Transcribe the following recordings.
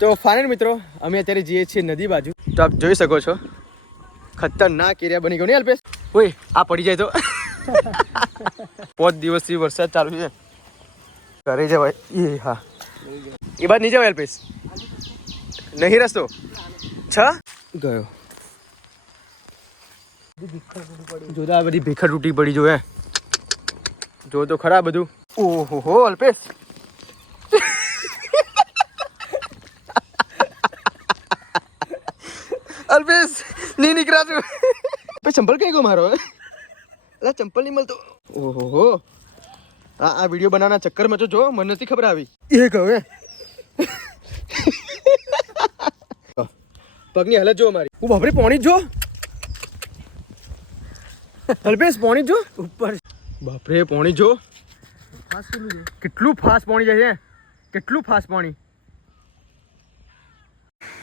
તો ફાઇનલ મિત્રો અમે અત્યારે જઈએ છીએ નદી બાજુ. તો આપ જોઈ શકો છો ખતરનાક એરિયા બની ગયો ને અલ્પેશ. ઓય આ પડી જાય તો 5 દિવસથી વરસાદ ચાલુ છે. ઘરે જવાય એ હા એ બાદ નહીં જવાય અલ્પેશ. નહીં રસ્તો ગયો જોતા બધી ભેખડ તૂટી પડી જો. જો તો ખરા બધું. ઓહો હો અલ્પેશ અલ્પેશ નહીં નીકળા તું. ચંપલ કઈ ગયો મારો? એટલે ચંપલ નહીં મળતો. ઓહો હો આ વિડીયો બનાવવાના ચક્કરમાં જો મને નથી ખબર આવી એ કહું પગની હાલત જો મારી. હું બાપરે પોણી જો અલ્પેશ પોણી જો ઉપર. બાપરે પોણી જો કેટલું ફાસ્ટ પોણી જાય છે. કેટલું ફાસ્ટ પોણી.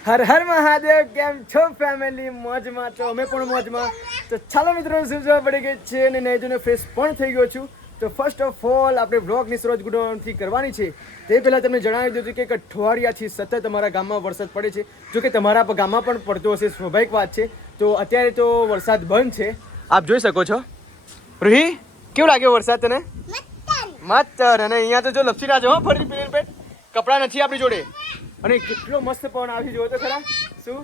હર હર મહાદેવ. કેમ છો ફેમિલી? મોજમાં તો અમે પણ મોજમાં. તો ચાલો મિત્રો સુજવા પડી ગઈ છે અને નહીં જોઈને ફ્રેશ પણ થઈ ગયો છું. તો ફર્સ્ટ ઓફ ઓલ આપણે બ્લોગની શરૂઆત ગુડથી કરવાની છે. તે પહેલાં તમને જણાવી દીધું કે અઠવાડિયાથી સતત અમારા ગામમાં વરસાદ પડે છે. જો કે તમારા ગામમાં પણ પડતો હશે, સ્વાભાવિક વાત છે. તો અત્યારે તો વરસાદ બંધ છે, આપ જોઈ શકો છો. રૂહી કેવું લાગ્યો વરસાદ તને? મસ્તર. અને અહીંયા તો જો લપસી રહ્યા છે હો ફરી પીને પેટ. કપડાં નથી આપણી જોડે અને કેટલો મસ્ત પવન આવી જોયો તો ખરા. શું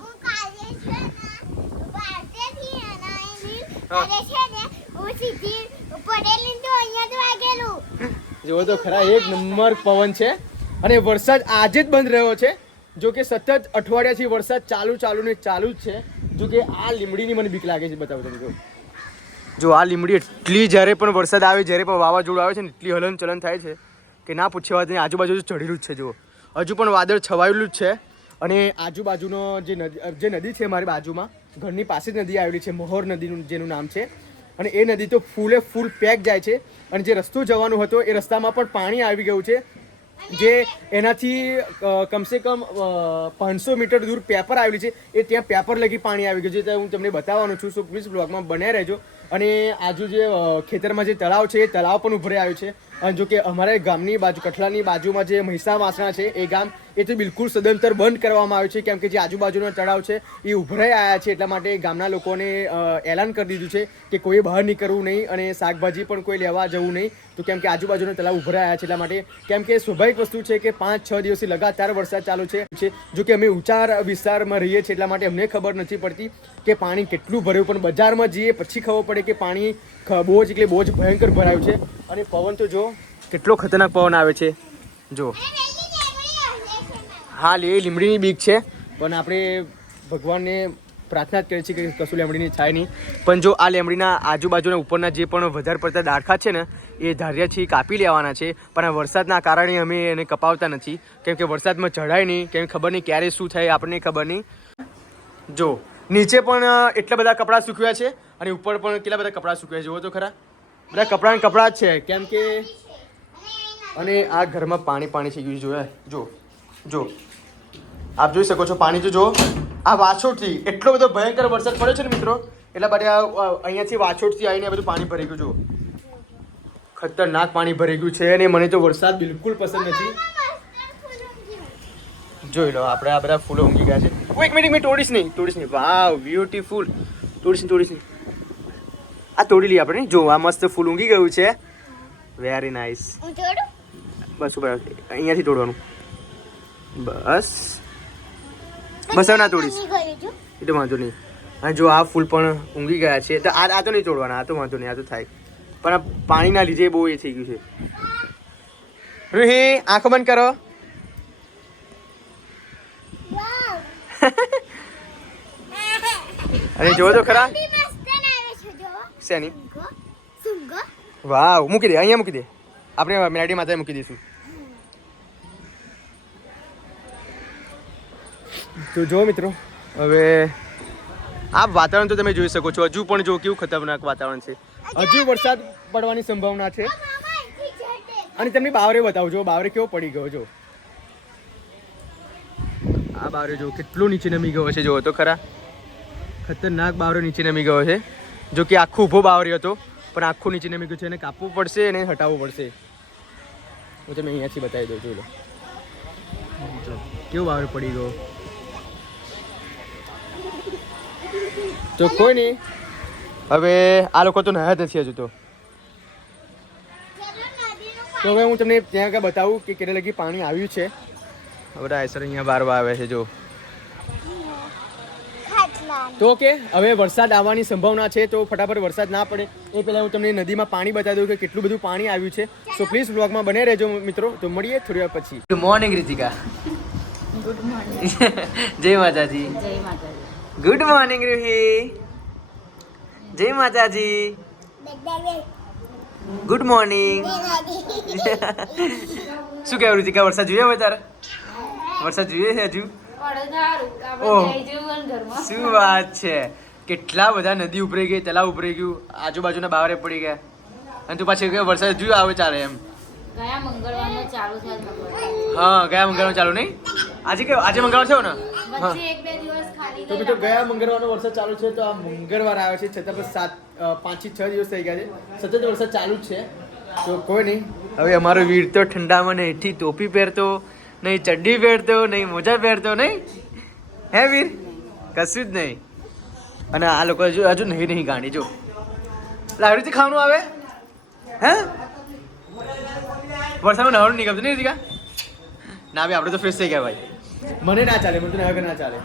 જો તો ખરા એક નંબર પવન છે. અને વરસાદ આજે જ બંધ રહ્યો છે. જો કે સતત અઠવાડિયાથી વરસાદ ચાલુ ને ચાલુ જ છે. જો કે આ લીમડીની મને બીક લાગે છે. બતાવો તમે જો આ લીમડી એટલી જ્યારે પણ વરસાદ આવે, જ્યારે પણ વાવાઝોડું આવે છે ને એટલી હલન ચલન થાય છે કે ના પૂછ્યા વાત નહીં. આજુબાજુ ચઢેલું જ છે. જો હજુ પણ વાદળ છવાયેલું જ છે. અને આજુબાજુનો જે નદી છે મારી બાજુમાં ઘરની પાસે જ નદી આવેલી છે, મહોર નદીનું જેનું નામ છે. અને એ નદી તો ફૂલે ફૂલ પેક જાય છે. અને જે રસ્તો જવાનો હતો એ રસ્તામાં પણ પાણી આવી ગયું છે. જે એનાથી કમસે કમ 500 મીટર દૂર પેપર આવેલી છે, એ ત્યાં પેપર લગી પાણી આવી ગયું છે. હું તમને બતાવવાનું છું. સો પ્લીઝ બ્લોગમાં બન્યા રહેજો. અને આજુ જે ખેતરમાં જે તળાવ છે એ તળાવ પણ ઉભરાઈ આવ્યું છે. અને જો કે અમારા ગામની બાજુ કઠલાની બાજુમાં જે મહીસા વાસણા છે એ ગામ એ તો બિલકુલ સદંતર બંધ કરવામાં આવ્યું છે. કેમ કે જે આજુબાજુનો તળાવ છે એ ઉભરાઈ આવ્યા છે. એટલા માટે ગામના લોકોને એલાન કરી દીધું છે કે કોઈ બહાર નીકળવું નહીં અને શાકભાજી પણ કોઈ લેવા જવું નહીં. તો કેમ કે આજુબાજુનો તળાવ ઉભરાઈ આવ્યા છે એટલા માટે. કેમ કે સ્વાભાવિક વસ્તુ છે કે 5-6 દિવસથી લગાતાર વરસાદ ચાલુ છે. જો કે અમે ઊંચા વિસ્તારમાં રહીએ છીએ એટલા માટે અમને ખબર નથી પડતી કે પાણી કેટલું ભર્યું. પણ બજારમાં જઈએ પછી ખબર પડે કે પાણી બહુ જ ભયંકર ભરાયું છે. અને પવન તો જો કેટલો ખતરનાક પવન આવે છે. જો હાલ એ લીમડીની બીક છે. પણ આપણે ભગવાનને પ્રાર્થના જ કરીએ છીએ કે કશું લીમડીની થાય નહીં. પણ જો આ લીમડીના આજુબાજુના ઉપરના જે પણ વધારે પડતા ડાળખા છે ને એ ધારિયાથી કાપી લેવાના છે. પણ આ વરસાદના કારણે અમે એને કપાવતા નથી. કેમ કે વરસાદમાં ચઢાય નહીં. કેમ ખબર નહીં ક્યારે શું થાય આપણને ખબર નહીં. જો નીચે પણ એટલા બધા કપડાં સૂકવ્યા છે અને ઉપર પણ કેટલા બધા કપડાં સૂકવ્યા છે. જુઓ તો ખરા બધા કપડાં જ છે. કેમ કે અને આ ઘરમાં પાણી થઈ ગયું છે. જો આપ જોઈ શકો છો પાણી. તો જો આ વાછોડથી એટલો બધો ભયંકર વરસાદ પડ્યો છે ને મિત્રો. એટલા માટે અહીંયાથી વાછોડથી આવીને બધું પાણી ભરાઈ ગયું. જો ખતરનાક પાણી ભરાઈ ગયું છે. અને મને તો વરસાદ બિલકુલ પસંદ નથી. જોઈ લો આપણે આ બધા ફૂલો ઊંઘી ગયા છે. એક મિનિટ તોડીશ નહીં. વાવ બ્યુટીફુલ. તોડીશ નહીં. આ તોડી લઈએ આપણે. જો આ મસ્ત ફૂલ ઊંઘી ગયું છે. Very nice. બસ ઉપર અહીંયાથી તોડવાનું. બસ હવે ના તોડીશ એ તો વાંધો નહીં. હા જો આ ફૂલ પણ ઊંઘી ગયા છે. તો આ તો નહીં તોડવાના. આ તો વાંધો નહીં. આ તો થાય. પણ આ પાણીના લીધે બહુ એ થઈ ગયું છે. રૂહી આંખો બંધ કરો. અને જો તો ખરા શેની વાવ. મૂકી દે અહીંયા મૂકી દે. આપણે મેરડી માતા મૂકી દઈશું. તો જો મિત્રો હવે આ વાતાવરણ તો તમે જોઈ શકો છો. હજુ પણ જો કેવું ખતરનાક વાતાવરણ છે. હજુ વરસાદ પડવાની સંભાવના છે. અને તમને બાવરે બતાવજો. બાવરે કેવો પડી ગયો. જો આ બાવરે જો કેટલું નીચે નમી ગયો છે. જો તો ખરા ખતરનાક બાવરો નીચે નમી ગયો છે. જો કે આખું ઊભો બાવરી હતો પણ આખું નીચે નમી ગયું છે. એને કાપવું પડશે અને હટાવવું પડશે. હું તમે અહીંયાથી બતાવી દઉં. જોઈ લો. કેવો બહાર પડી ગયો. તો કોઈ નહીં, હવે આ લોકો તો નહાયા નથી હજુ તો હવે હું તમને ત્યાં આગળ બતાવું કે કેટલે લગી પાણી આવ્યું છે. બધા આયસર અહીંયા બહાર આવે છે જો. તો કે હવે વરસાદ આવવાની સંભાવના છે, તો ફટાફટ વરસાદ ના પડે એ પહેલાં હું તમને નદીમાં પાણી બતાવી દઉં કે કેટલું બધું પાણી આવ્યું છે. સો પ્લીઝ વ્લોગમાં બને રહેજો મિત્રો. તો મળીએ થોડી વાર પછી. Good morning Ritika. Good morning. જય માતાજી. જય માતાજી. Good morning Ruhi. જય માતાજી. Good morning. શું કહેવું રીતિકા, વરસાદ જોઈએ હવે તારે? વરસાદ જોઈએ છે હજુ? શું વાત છે, કેટલા બધા નદી ઉભરાઈ ગઈ, તલાવ ઉભરાઈ ગયું, આજુબાજુના બાવરે પડી ગયા, અને તું પાછી વરસાદ જોયું આવે ચાલે એમ. ગયા મંગળવારનો ચાલુ છે. હા ગયા મંગળવાર ચાલુ નહીં, આજે મંગળવાર છે ને? વચ્ચે એક બે દિવસ ખાલી તો મિત્રો ગયા મંગળવારનો વરસાદ ચાલુ છે, તો આ મંગળવાર આવે છે છતાં પણ 5 થી 6 દિવસ થઈ ગયા છે, સતત વરસાદ ચાલુ જ છે. તો કોઈ નહીં, હવે અમારો વીર તો ઠંડામાં નહીં એથી ટોપી પહેરતો નહીં, ચડ્ડી પહેરતો નહીં, મોજા પહેરતો નહીં, હે વીર? કશું જ નહીં. અને આ લોકો હજુ નહીં ગાંડી જો લાવડીથી ખાવાનું આવે હે. વરસાદમાં નહાવાનું નહીં ગમતું નહીં રીતિકા? ના ભાઈ આપણે તો ફ્રેશ થઈ ગયા ભાઈ. મને ના ચાલે, મને તો ના ના ચાલે.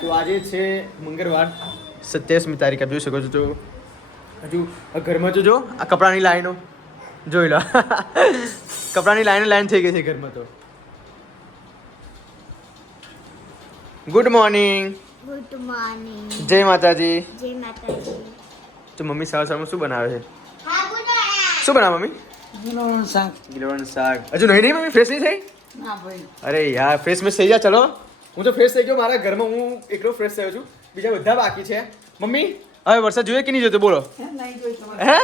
તો આજે છે મંગળવાર 27મી તારીખ, આપ જોઈ શકો છો. તો હજુ ઘરમાં તો જો આ કપડાની લાઈનો જોઈ લો. કપડાની લાઈન થઈ ગઈ છે ઘરમાં. તો ગુડ મોર્નિંગ. Good morning. જય માતાજી. જય માતાજી. તો મમ્મી સવારમાં શું બનાવે છે? શું બનાવે મમ્મી? ગિલોનું શાક. ગિલોનું શાક. હજુ નહીં મમ્મી, ફ્રેશ નહીં થઈ? ના ભાઈ. અરે યાર ફ્રેશ થઈ જા. ચલો હું તો ફ્રેશ થઈ ગયો, મારા ઘરમાં હું એકલો ફ્રેશ થયો છું, બીજા બધા બાકી છે. મમ્મી હવે વરસાદ જોઈએ કે નહીં જોતો બોલો? હે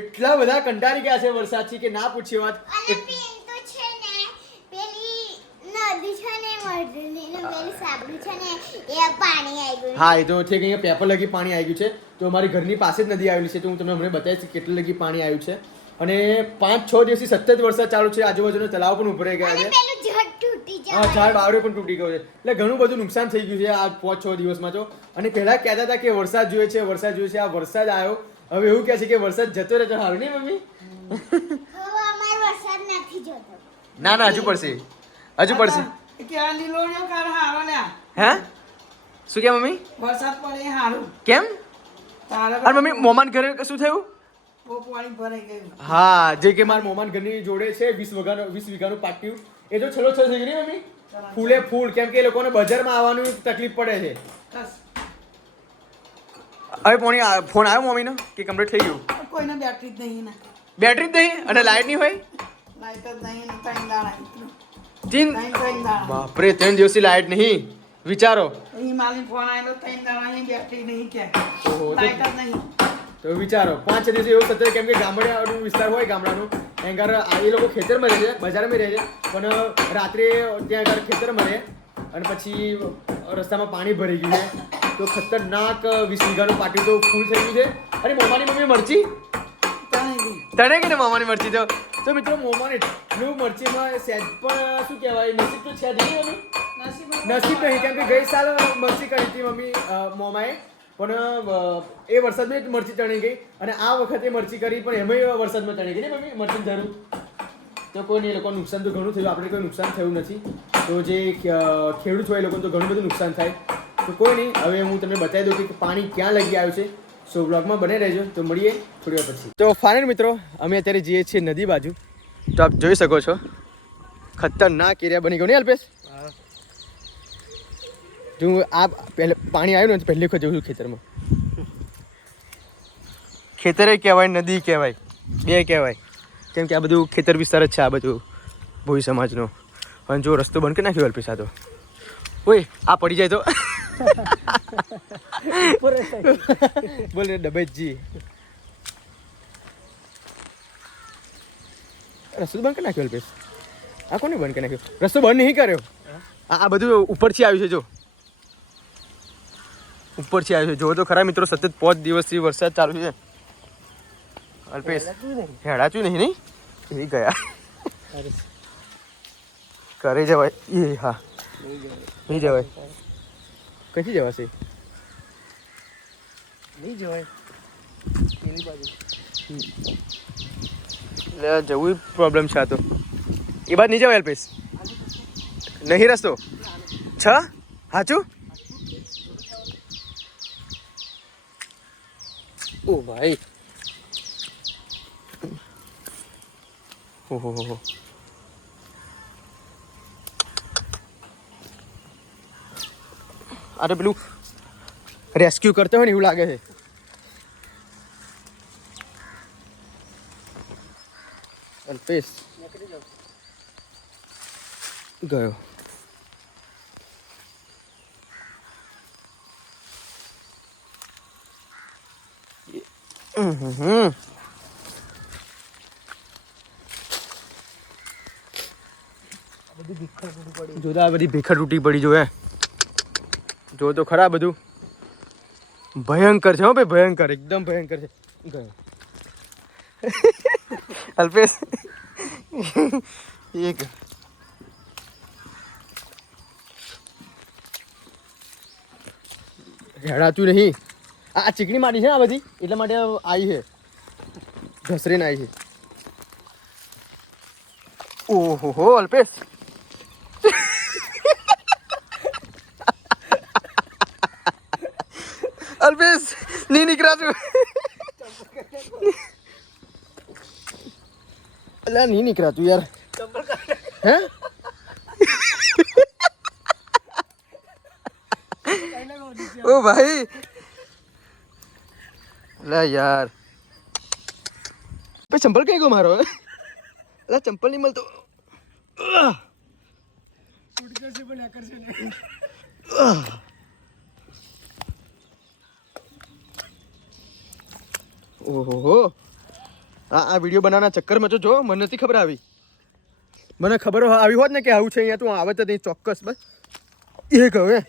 એટલા બધા કંટાળી ગયા છે વરસાદથી કે ના પૂછીએ વાત. હા એ તો ઠીક, અહીંયા પેપર લગી પાણી આવી ગયું છે. તો અમારી ઘરની પાસે જ નદી આવેલી છે, તો હું તમને હમણાં બતાવીશ કેટલું લગી પાણી આવ્યું છે. અને 5-6 દિવસથી સતત વરસાદ ચાલુ છે, આજુબાજુના તલાવ પણ ઉભરાઈ ગયા છે. હા ઝાડ બાવડે પણ તૂટી ગયો છે, એટલે ઘણું બધું નુકસાન થઈ ગયું છે આ 5-6 દિવસમાં. તો અને પહેલા કહેતા હતા કે વરસાદ જોઈએ છે, વરસાદ જોઈએ છે. આ વરસાદ આવ્યો, હવે એવું કહે છે કે વરસાદ જતો રહે તો સારું નહીં મમ્મી? ના ના હજુ પડશે, હજુ પડશે. હે શું કે મમ્મી? વરસાદ પડે સારું. કેમ? અરે મમ્મી મોમાન ઘરે શું થયું? પાણી ભરાઈ ગયું. હા જે કે મારા મોમાન ઘરની જોડે છે 20 વીઘાનું પાટિયું, એ તો છેલ્લો થઈ ગયું નહીં મમ્મી? ફૂલે ફૂલ, કેમ કે એ લોકોને બજારમાં આવવાનું તકલીફ પડે છે. હવે ફોન આવ્યો મમ્મીનો કે કમ્પ્લીટ થઈ ગયું? કોઈને બેટરી જ નહીં ને. બેટરી જ નહીં અને લાઈટ નહીં હોય? લાઈટ જ નહીં ને 3 દાડા. 3 દાડા. બાપરે 3 દિવસથી લાઈટ નહીં, વિચારો. હિમાલય ફોન આવેલો 3 દાડા ની બેટરી નહીં કે ઓહો, લાઈટ જ નહીં. તો વિચારો 5-6 દિવસ એવું સતત, કેમ કે ગામડાનું વિસ્તાર હોય, ગામડાનું ત્યાં આગળ એ લોકો ખેતરમાં રહે છે, બજારમાં રહે છે, પણ રાત્રે ત્યાં આગળ ખેતરમાં રહે અને પછી રસ્તામાં પાણી ભરી ગયું છે. તો ખતરનાક 20 વીઘાનું પાટિયું તો ફૂલ થઈ ગયું છે. અને મોમાની મમ્મી મરચી તણે કે ને મોમાની મરચી તો મિત્રો મોમાને એટલું મરચીમાં સહેજ પણ શું કહેવાય નસીબ તો છે જ નહીં મમ્મી? નસીબ નહીં, કેમ કે ગઈ સાલ મરચી કરી હતી મમ્મી મોમાએ, પણ એ વરસાદમાં જ મરચી ચણી ગઈ, અને આ વખતે મરચી કરી પણ એમાંય વરસાદમાં ચણી ગઈ ને મમ્મી મરચીની જરૂર. તો કોઈ નહીં, એ લોકોનું નુકસાન તો ઘણું થયું, આપણે કોઈ નુકસાન થયું નથી. તો જે ખેડૂત હોય એ લોકોને તો ઘણું બધું નુકસાન થાય. તો કોઈ નહીં, હવે હું તમને બતાવી દઉં કે પાણી ક્યાં લગી આવ્યું છે. સો બ્લોગમાં બને રહેજો, તો મળીએ થોડી વાર પછી. તો ફાઇનલ મિત્રો અમે અત્યારે જઈએ છીએ નદી બાજુ. તો આપ જોઈ શકો છો ખતરનાક એરિયા બની ગયો ને અલ્પેશ? જો આ પહેલે પાણી આવ્યું ને તો પહેલી વખત જઉં છું ખેતરમાં. ખેતરે કહેવાય, નદી કહેવાય, બે કહેવાય, કેમ કે આ બધું ખેતર વિસ્તાર જ છે આ બધું ભોઈ સમાજનો. અને જો રસ્તો બંધ કરી નાખ્યો અલ્પેશ આ તો, ઓય આ પડી જાય તો બોલ ડબેજી રસ્તો બંધ કરી નાખ્યો અલ્પેશ. આ કોને બંધ કરી નાખ્યો? રસ્તો બંધ નહીં કર્યો, આ બધું ઉપરથી આવ્યું છે. જો ઉપરથી આવ્યું છે, જો તો ખરા મિત્રો. સતત 5 દિવસથી વરસાદ ચાલુ છે. અલ્પેશ હેડાચું નહીં એ ગયા. ઘરે જવાય એ હા નહીં જવાય કઈથી જવાશે નહીં જવાય પેલી બાજુ એટલે જવું પ્રોબ્લેમ છે આ તો એ બાદ નહીં જવાય અલ્પેશ નહીં રસ્તો છ સાચું ઓ ભાઈ ઓહો હો અરે પેલું રેસ્ક્યુ કરતો હોય ને એવું લાગે છે અલ્પેશ ગયો જોતા આ બધી ભીખર તૂટી પડી જો જો તો ખરા બધું ભયંકર છે હો ભાઈ ભયંકર એકદમ ભયંકર છે ગયો અલ્પેશ એક હેડાતું નહીં આ ચીકણી માટી છે ને આ બધી એટલા માટે આવી છે ઘસરીને આવી છે ઓહો હો અલ્પેશ અલ્પેશ નહીં નીકળાતું અલ્યા નહીં નીકળાતું યાર હે ઓ ભાઈ લે યાર ભાઈ ચંપલ કઈ ગયો મારો અલા ચંપલ નહીં મળતો ઓહો આ વિડીયો બનાવવાના ચક્કરમાં તો જો મને નથી ખબર આવી મને ખબર આવી હોત ને કે આવું છે અહીંયા તું આવે તો નહીં ચોક્કસ બસ એ કહે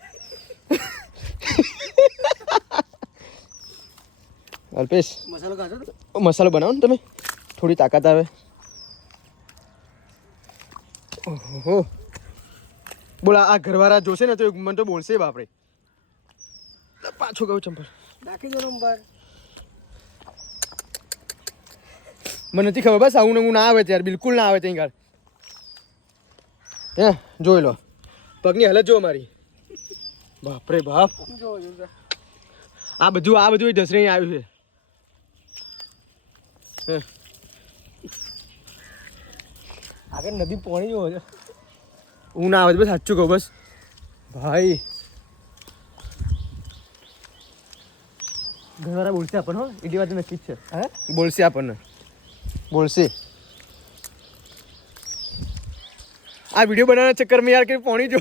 અલ્પેશ મસાલો કાઢો મસાલો બનાવો ને તમે થોડી તાકાત આવે ઓહો બોલા આ ઘરવાળા જોશે ને તો મને તો બોલશે બાપરે પાછો ગયો ચંપલ નાખી દો બહાર મને નથી ખબર બસ આવું ને હું ના આવે ત્યારે બિલકુલ ના આવે ત્યાં ગાળ હે જોઈ લો પગની હાલત જો મારી બાપરે બાપ આ બધું ઢસરી આવ્યું છે આગળ નદી પાણી જોવો છે હું ના આવે બસ સાચું કહું બસ ભાઈ ઘરવાળા બોલશે આપણને હો એટલી વાત નક્કી જ છે હે બોલશે આપણને બોલશે આ વિડીયો બનાવવાના ચક્કરમાં યાર કે પાણી જો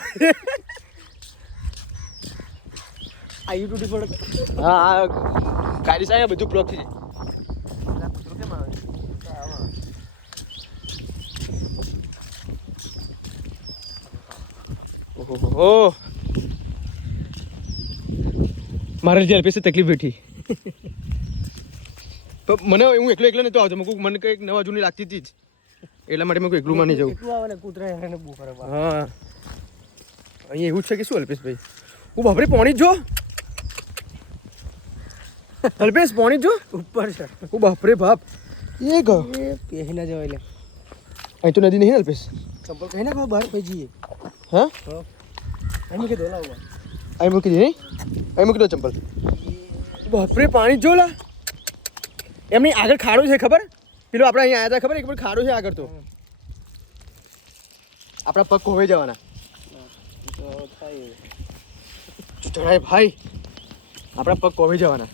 આ યુટ્યુબ પર હા આ ગાડી સાહેબ બધું બ્લોક થઈ કેમ આવે ઓહો મારે જે અલ્પેશ તકલીફ બેઠી તો મને હું એકલો નતો આવતો મને કંઈક નવા જૂની લાગતી હતી જ એટલા માટે મેં કોઈ એકલું માની જવું એટલું આવે ને કૂતરા એને બહુ કરે હા અહીંયા એવું જ છે કે શું અલ્પેશભાઈ હું બાપરે પાણી જ જો અલ્પેશ પાણી જો ઉપર છે હું બાપરે બાપ એ ગયો એ પહેરી ના જવાય લે અહીં તો નદી નહીં ને અલ્પેશ ચંપલ કહી નાખો બહાર પડી જઈએ હા એમ કે દોલા ઉભા અહીં મૂકી દે નહીં અહીં મૂકી દો ચંપલ બાપરે પાણી જો લા એમની આગળ ખાડો છે ખબર પેલો આપણે અહીંયા આવ્યા હતા ખબર એક ખાડો છે આગળ તો આપણા પગ ખોવાઈ જવાના તો થાય ચઢાય ભાઈ આપણા પગ ખોવાઈ જવાના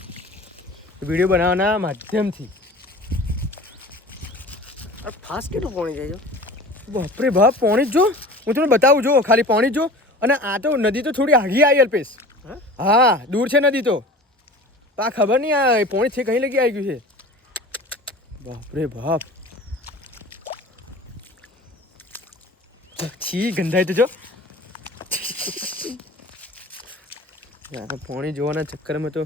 વિડીયો બનાવવાના માધ્યમથી ફાસ્ટ કેટલું પાણી જાય છે બાપરે બાપ પાણી જ જો હું તમને બતાવું જો ખાલી પાણી જો અને આ તો નદી તો થોડી આગી આવી અલ્પેશ હા દૂર છે નદી તો આ ખબર નહીં આ પાણી છે કઈ લગી આવી ગયું છે બાપરે બાપ છી ગંધાય તો જો પાણી જોવાના ચક્કરમાં તો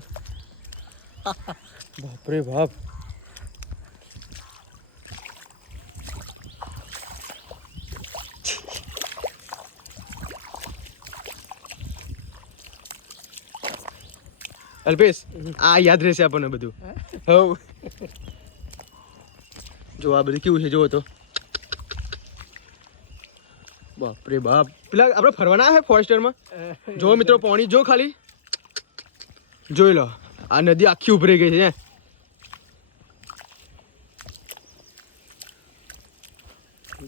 બાપરે બાપ અલ્પેશ આ યાદ રહેશે આપણને બધું. હવ જો આ બધું કેવું છે જોવો તો. બાપ રે બાપ. પેલા આપણે ફરવાના છે ફોરેસ્ટરમાં. જો મિત્રો પાણી જો ખાલી જોઈ લો. આ નદી આખી ઉભરી ગઈ છે.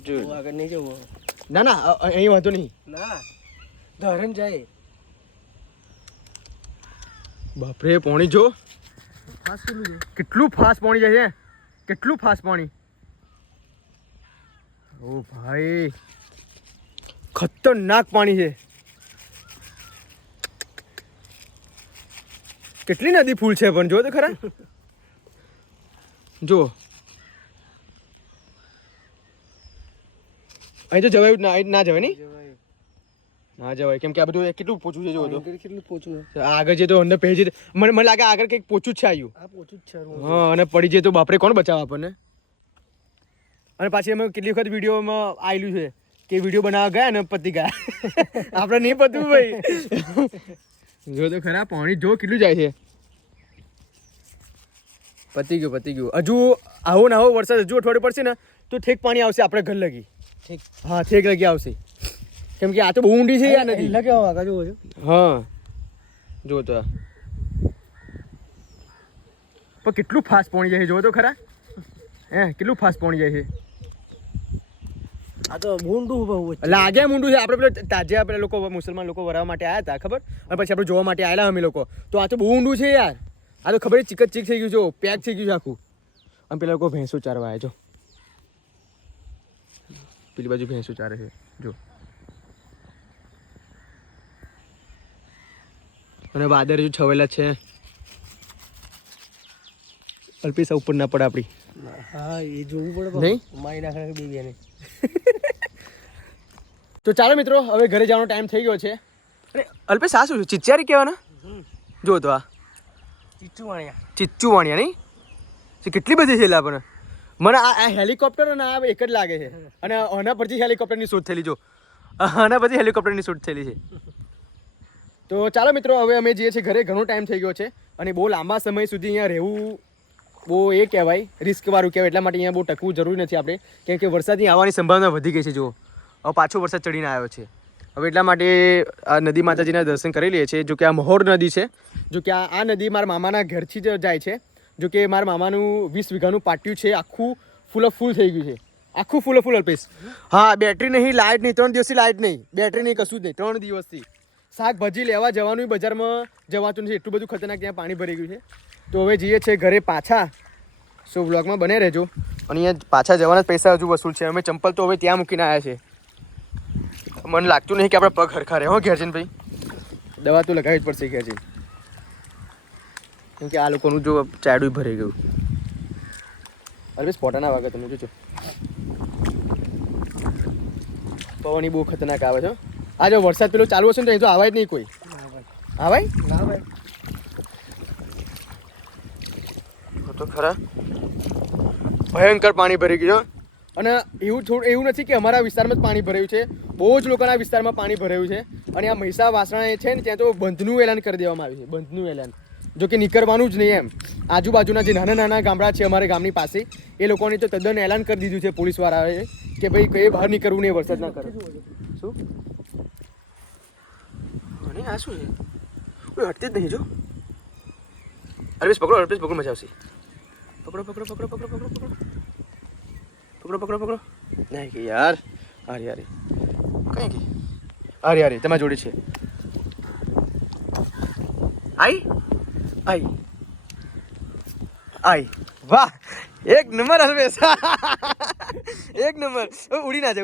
જો આગળ નહીં જવું. ના ના અહીં વાંધો નહીં. ના ધરણ જાય. બાપરે પાણી જો ખાસ પેલું છે. કેટલું ફાસ્ટ પાણી જાય છે. કેટલું ફાસ્ટ પાણી. ઓ ભાઈ ખતરનાક પાણી છે. કેટલી નદી ફૂલ છે પણ જો તો ખરા. જો અહીં તો જવાય ના જવાય નહીં. જવાય. ના જવાય કેમ કે આ બધું કેટલું પોચું છે જો તો. આગળ કેટલું પોચું છે. આગળ જે તો અંદર પહેરી જશે મને લાગે આગળ કંઈક પોચું જ છે આવ્યું. આ પોચું જ છે. હા અને પડી જાય તો બાપરે કોણ બચાવે આપણને. અને પાછી અમે કેટલી વખત વિડીયોમાં આવેલું છે કે વિડીયો બનાવવા ગયા ને પતી ગયા. આપણે નહીં પતવું ભાઈ. જો તો ખરા પાણી જો કેટલું જાય છે. પતી ગયું પતી ગયું. હજુ આવો ને આવો વરસાદ હજુ અઠવાડિયું પડશે ને તો ઠેક પાણી આવશે આપણે ઘર લગી. ઠીક. હા ઠેક લગી આવશે કેમ કે આ તો બહુ ઊંડી છે યાર નદી. લગે આગળ જોવો છો. હા જો તો પણ કેટલું ફાસ્ટ પાણી જાય છે જો તો ખરા. કેટલું ફાસ્ટ પાણી જાય છે. આ તો મૂંડું બહુ છે. લાગે મૂંડું છે. આપણે પેલો તાજે આપણે લોકો મુસલમાન લોકો વરાવા માટે આવ્યા હતા ખબર અને પછી આપણે જોવા માટે આવેલા અમે લોકો તો આ તો બહુ ઊંડું છે યાર. આ તો ખબર ચીક ચીક થઈ ગયું જો પેક થઈ ગયું છે આખું. અને પેલા લોકો ભેંસો ચારવા આવ્યા જો પેલી બાજુ ભેંસો ચારે છે જો. અને વાદળ જો છવેલા છે. અલ્પેશ ઉપર ના પડે આપણી. હા એ જોવું પડે. નહીં મારી નાખે બે બેને. તો ચાલો મિત્રો હવે ઘરે જવાનો ટાઈમ થઈ ગયો છે. અરે અલ્પેશ આ શું છે ચિચિયારી કહેવાના. જો તો આ ચીચું વાણિયા. ચિચ્ચુ વાણિયા નહીં કેટલી બધી છે આપણને. મને આ હેલિકોપ્ટર અને આ એક જ લાગે છે. અને આના પરથી હેલિકોપ્ટરની શોધ થયેલી જો. આના પરથી હેલિકોપ્ટરની શોધ થયેલી છે. તો ચાલો મિત્રો હવે અમે જઈએ છીએ ઘરે. ઘણો ટાઈમ થઈ ગયો છે અને બહુ લાંબા સમય સુધી અહીંયા રહેવું બહુ એ કહેવાય રિસ્કવાળું કહેવાય. એટલા માટે અહીંયા બહુ ટકવું જરૂરી નથી આપણે કેમ કે વરસાદની આવવાની સંભાવના વધી ગઈ છે. જુઓ હવે પાછો વરસાદ ચડીને આવ્યો છે. હવે એટલા માટે આ નદી માતાજીના દર્શન કરી લઈએ છીએ. જો કે આ મહોર નદી છે. જો કે આ નદી મારા મામાના ઘરથી જ જાય છે. જો કે મારા મામાનું 20 વીઘાનું પાટિયું છે આખું ફૂલ થઈ ગયું છે. આખું ફૂલ અલ્પેશ. હા બેટરી નહીં લાઇટ નહીં 3 દિવસથી લાઇટ નહીં બેટરી નહીં કશું જ નહીં 3 દિવસથી. શાકભાજી લેવા જવાનું બજારમાં જવાતું નથી એટલું બધું ખતરનાક ત્યાં પાણી ભરી ગયું છે. તો હવે જઈએ છીએ ઘરે પાછા. સો વ્લોગમાં બને રહેજો. અને અહીંયા પાછા જવાના પૈસા હજુ વસૂલ છે. અમે ચંપલ તો હવે ત્યાં મૂકીને આવ્યા છે. મને લાગતું નહીં કે આપણા પગ હરખા રહે હો ઘેરજીન ભાઈ. દવા તો લગાવવી જ પડશે ઘેરજીન કેમ કે આ લોકોનું જો ચાડું ભરાઈ ગયું. અરે સ્પોટા ના વાગે તમે જોજો. પવન બહુ ખતરનાક આવે છે. આ જો વરસાદ પેલો ચાલુ હશે ને તો અહીં તો આવાય જ નહીં કોઈ. આવાય ના ભાઈ તો ખરા ભયંકર પાણી ભરી ગયું. અને એવું નથી કે અમારા વિસ્તારમાં જ પાણી ભરાયું છે. બહુ જ લોકોના વિસ્તારમાં પાણી ભરાયું છે. અને આ મહીસા વાસણા છે ને ત્યાં તો બંધનું એલાન કરી દેવામાં આવ્યું છે. બંધનું એલાન જો કે નીકળવાનું જ નહીં એમ. આજુબાજુના જે નાના ગામડા છે અમારે ગામની પાસે એ લોકોને તો તદ્દન એલાન કરી દીધું છે પોલીસવાળાએ કે ભાઈ કઈ બહાર નીકળવું નહીં વરસાદ ના કરે. શું અને આ શું છે કોઈ હટતી જ નહીં જો. અલ્પેશ પકડો મજા આવશે. પકડો નહીં કે યાર અરે કઈ કે અરે તમારી જોડે છે. આઈ વાહ એક નંબર અલ્પેશ. એક નંબર. ઉડી ના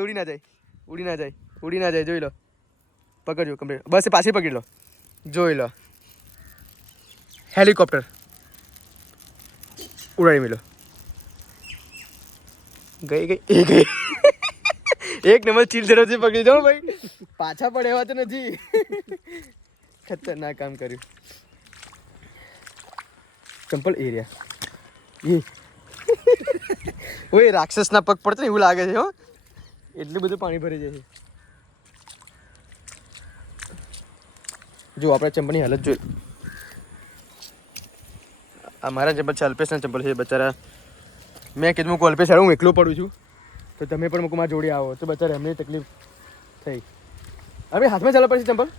જાય જોઈ લો. પકડજો કમ્પ્લીટ બસ પાછી પકડી લો. જોઈ લો હેલિકોપ્ટર ઉડાડી મેલો. ગઈ એક નંબર ચીલ ઝડપથી પકડી જાઓ ભાઈ. પાછા પડે એવા તો નથી. ખતરનાક કામ કર્યું. ચંપલ એરિયા ઓય રાક્ષસના પગ પડતો એવું લાગે છે હો. એટલું બધું પાણી ભરી જાય છે. જો આપણે ચંપલની હાલત જોઈ. આ મારા ચંપલ છે, અલ્પેશના ચંપલ છે બચારા. મેં કીધું હું અલ્પેશ હું એકલો પડું છું, તો તમે પણ મૂકમાં જોડે આવો તો બચારા એમને તકલીફ થઈ. હવે હાથમાં ચાલવા પડશે ચંપલ.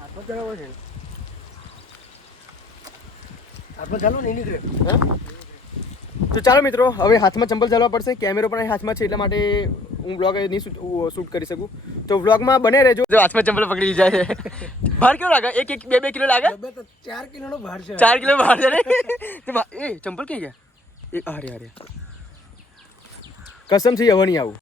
હાથમાં ચલાવો છે હાથમાં ચાલો નહીં નીકળે. હા? તો ચાલો મિત્રો, હવે હાથમાં ચંપલ ચાલવા પડશે. કેમેરો પણ અહીં હાથમાં છે એટલા માટે હું બ્લોગ નહીં શૂટ કરી શકું. તો વ્લોગમાં બને રહેજો. જો હાથમાં ચંપલ પકડી જાય છે. ભાર કેવો લાગે? એક 2 કિલો લાગે? 4 કિલોનો ભાર છે. 4 કિલો બહાર છે ને. એ ચંપલ કઈ ગયા? એ અરે કસમ થી હવે નહીં આવું.